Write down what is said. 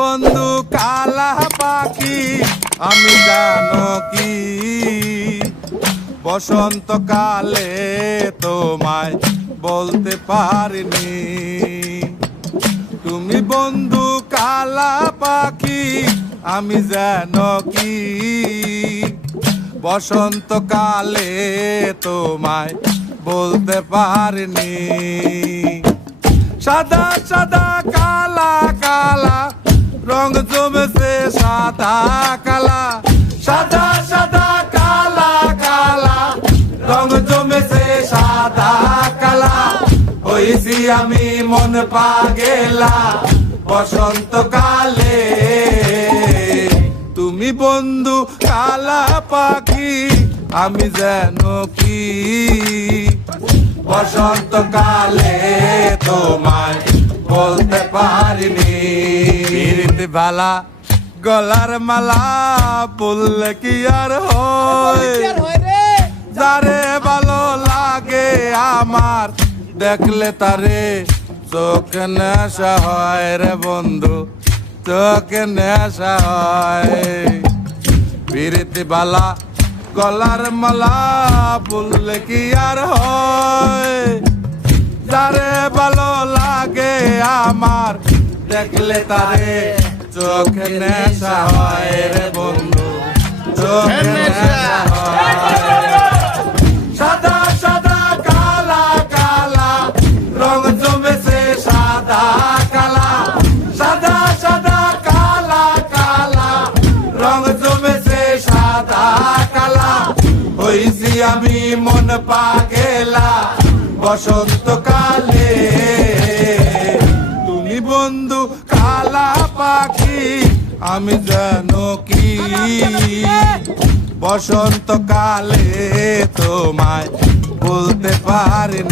বন্ধু কালা পাখি আমি জানো কি বসন্তকালে তোমায় বলতে পারিনি। তুমি বন্ধু কালা পাখি আমি জানো কি বসন্তকালে তোমায় বলতে পারিনি। সাদা সাদা কালা কালা রং জমেছে সাদা কালা, সাদা সাদা কালা কালা রং জমেছে সাদা কালা। হইছি আমি মন পাগেলা বসন্তকালে। তুমি বন্ধু কালা পাখি আমি যেন কি বসন্তকালে তোমায় বলতে পারিনি। বালা গলার মালা বললে কি আর হয়, যারে ভালো লাগে আমার দেখলে তারে চোখে নেশা হয় রে বন্ধু, চোখে নেশা হয়। বিরিতি বালা গলার মালা বললে কি আর হয়, যারে ভালো লাগে আমার দেখলে তারে চোখে নেশা হয় রে বন্ধু, চোখে নেশা হয়। সাদা সাদা কালা কালা রং জমেছে সাদা কালা, সাদা সাদা কালা কালা রং জমেছে সাদা কালা। হইছি আমি মন পাগেলা বসন্তকালে। তুমি বন্ধু কালা পাখি আমি জানো কি বসন্তকালে তোমায় বলতে পারিনি।